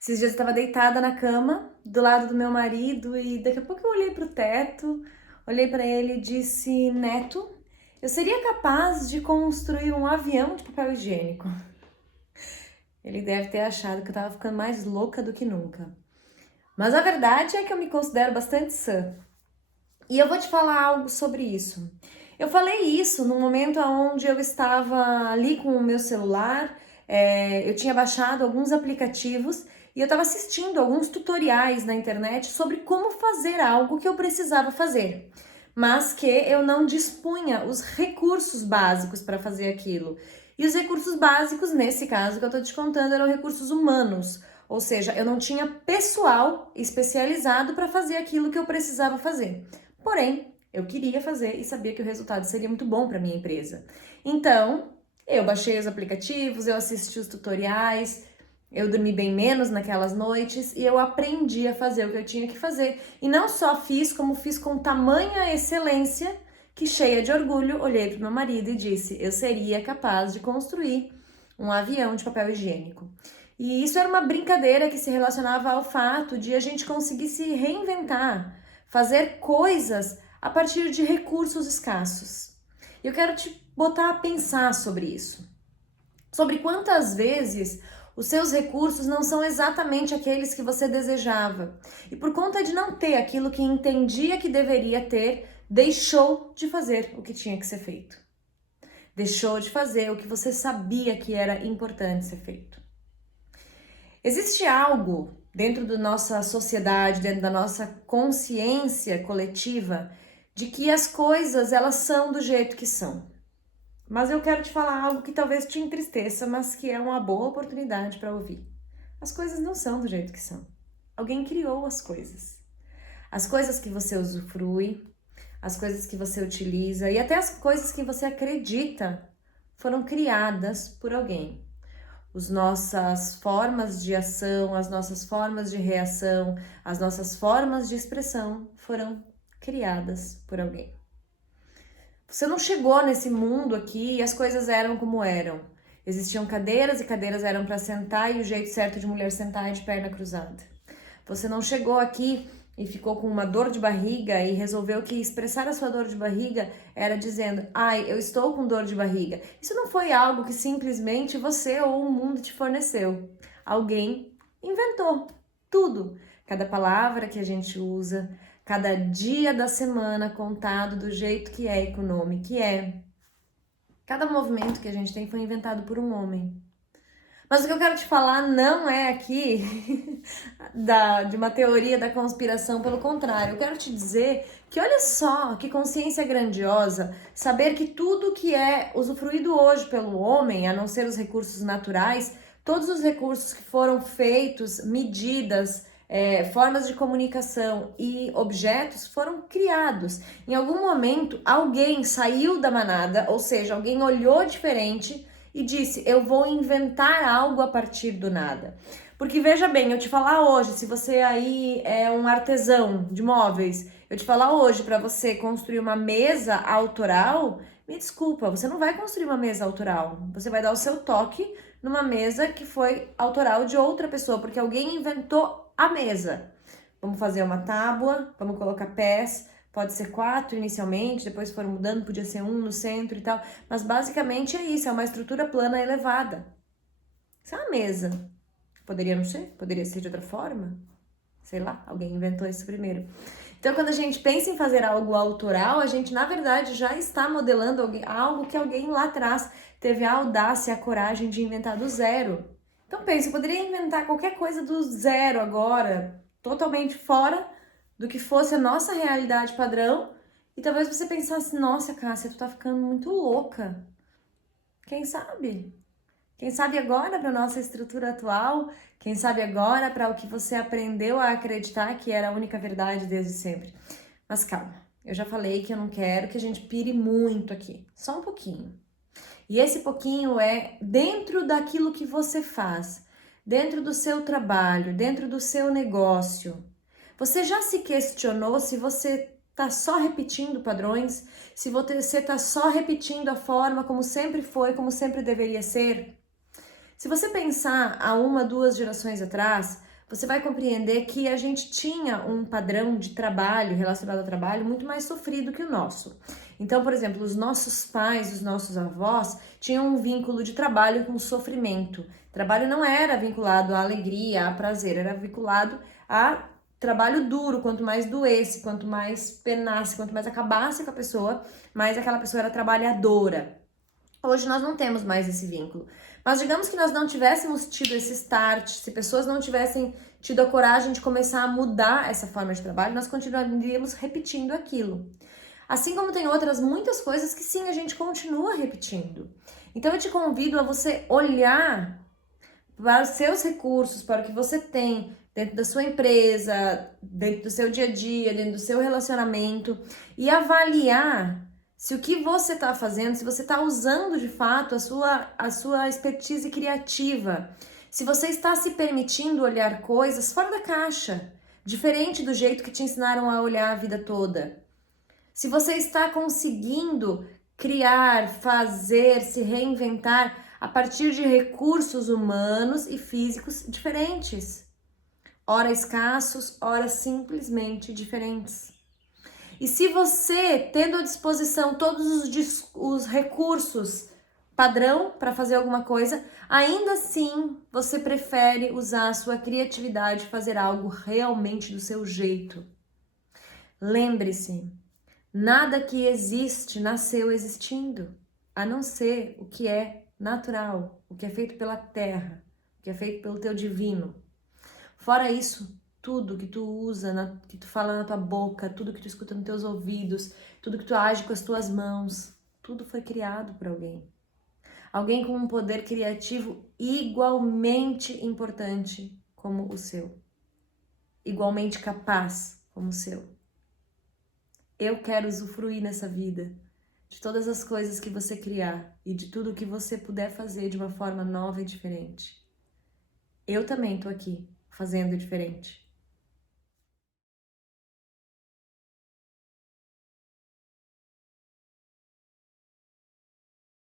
Esses dias eu estava deitada na cama, do lado do meu marido, e daqui a pouco eu olhei para o teto, olhei para ele e disse: Neto, eu seria capaz de construir um avião de papel higiênico. Ele deve ter achado que eu estava ficando mais louca do que nunca. Mas a verdade é que eu me considero bastante sã. E eu vou te falar algo sobre isso. Eu falei isso no momento onde eu estava ali com o meu celular, eu tinha baixado alguns aplicativos e eu estava assistindo alguns tutoriais na internet sobre como fazer algo que eu precisava fazer, mas que eu não dispunha os recursos básicos para fazer aquilo. E os recursos básicos, nesse caso que eu estou te contando, eram recursos humanos, ou seja, eu não tinha pessoal especializado para fazer aquilo que eu precisava fazer. Porém, eu queria fazer e sabia que o resultado seria muito bom para minha empresa. Então, eu baixei os aplicativos, eu assisti os tutoriais, eu dormi bem menos naquelas noites e eu aprendi a fazer o que eu tinha que fazer. E não só fiz, como fiz com tamanha excelência que, cheia de orgulho, olhei para o meu marido e disse: eu seria capaz de construir um avião de papel higiênico. E isso era uma brincadeira que se relacionava ao fato de a gente conseguir se reinventar, fazer coisas a partir de recursos escassos. E eu quero te botar a pensar sobre isso. Sobre quantas vezes os seus recursos não são exatamente aqueles que você desejava. E por conta de não ter aquilo que entendia que deveria ter, deixou de fazer o que tinha que ser feito. Deixou de fazer o que você sabia que era importante ser feito. Existe algo dentro da nossa sociedade, dentro da nossa consciência coletiva, de que as coisas elas são do jeito que são. Mas eu quero te falar algo que talvez te entristeça, mas que é uma boa oportunidade para ouvir. As coisas não são do jeito que são. Alguém criou as coisas. As coisas que você usufrui, as coisas que você utiliza e até as coisas que você acredita foram criadas por alguém. As nossas formas de ação, as nossas formas de reação, as nossas formas de expressão foram criadas por alguém. Você não chegou nesse mundo aqui e as coisas eram como eram. Existiam cadeiras e cadeiras eram para sentar e o jeito certo de mulher sentar é de perna cruzada. Você não chegou aqui e ficou com uma dor de barriga e resolveu que expressar a sua dor de barriga era dizendo: ai, eu estou com dor de barriga. Isso não foi algo que simplesmente você ou o mundo te forneceu. Alguém inventou tudo. Cada palavra que a gente usa, cada dia da semana contado do jeito que é e com o nome que é. Cada movimento que a gente tem foi inventado por um homem. Mas o que eu quero te falar não é aqui de uma teoria da conspiração, pelo contrário, eu quero te dizer que olha só que consciência grandiosa saber que tudo que é usufruído hoje pelo homem, a não ser os recursos naturais, todos os recursos que foram feitos, medidas, formas de comunicação e objetos foram criados. Em algum momento, alguém saiu da manada, ou seja, alguém olhou diferente e disse: eu vou inventar algo a partir do nada. Porque veja bem, eu te falar hoje, se você aí é um artesão de móveis, eu te falar hoje para você construir uma mesa autoral, me desculpa, você não vai construir uma mesa autoral. Você vai dar o seu toque numa mesa que foi autoral de outra pessoa, porque alguém inventou a mesa. Vamos fazer uma tábua, vamos colocar pés, pode ser 4 inicialmente, depois foram mudando, podia ser 1 no centro e tal, mas basicamente é isso, é uma estrutura plana elevada. Isso é uma mesa. Poderia não ser? Poderia ser de outra forma? Sei lá, alguém inventou isso primeiro. Então, quando a gente pensa em fazer algo autoral, a gente, na verdade, já está modelando algo que alguém lá atrás teve a audácia, a coragem de inventar do zero. Então, pense, eu poderia inventar qualquer coisa do zero agora, totalmente fora do que fosse a nossa realidade padrão, e talvez você pensasse: nossa, Cássia, tu tá ficando muito louca. Quem sabe? Quem sabe agora para nossa estrutura atual, quem sabe agora para o que você aprendeu a acreditar que era a única verdade desde sempre. Mas calma, eu já falei que eu não quero que a gente pire muito aqui, só um pouquinho. E esse pouquinho é dentro daquilo que você faz, dentro do seu trabalho, dentro do seu negócio. Você já se questionou se você está só repetindo padrões? Se você está só repetindo a forma como sempre foi, como sempre deveria ser? Se você pensar há 1, 2 gerações atrás, você vai compreender que a gente tinha um padrão de trabalho relacionado ao trabalho muito mais sofrido que o nosso. Então, por exemplo, os nossos pais, os nossos avós tinham um vínculo de trabalho com sofrimento. Trabalho não era vinculado à alegria, a prazer, era vinculado a trabalho duro. Quanto mais doesse, quanto mais penasse, quanto mais acabasse com a pessoa, mais aquela pessoa era trabalhadora. Hoje nós não temos mais esse vínculo. Mas digamos que nós não tivéssemos tido esse start, se pessoas não tivessem tido a coragem de começar a mudar essa forma de trabalho, nós continuaríamos repetindo aquilo. Assim como tem outras muitas coisas que sim, a gente continua repetindo. Então eu te convido a você olhar para os seus recursos, para o que você tem dentro da sua empresa, dentro do seu dia a dia, dentro do seu relacionamento e avaliar se o que você está fazendo, se você está usando de fato a sua expertise criativa, se você está se permitindo olhar coisas fora da caixa, diferente do jeito que te ensinaram a olhar a vida toda. Se você está conseguindo criar, fazer, se reinventar a partir de recursos humanos e físicos diferentes, ora escassos, ora simplesmente diferentes. E se você, tendo à disposição todos os recursos padrão para fazer alguma coisa, ainda assim você prefere usar a sua criatividade e fazer algo realmente do seu jeito. Lembre-se, nada que existe nasceu existindo, a não ser o que é natural, o que é feito pela terra, o que é feito pelo teu divino. Fora isso, tudo que tu usa, que tu fala na tua boca, tudo que tu escuta nos teus ouvidos, tudo que tu age com as tuas mãos, tudo foi criado por alguém. Alguém com um poder criativo igualmente importante como o seu. Igualmente capaz como o seu. Eu quero usufruir nessa vida de todas as coisas que você criar e de tudo que você puder fazer de uma forma nova e diferente. Eu também tô aqui fazendo diferente.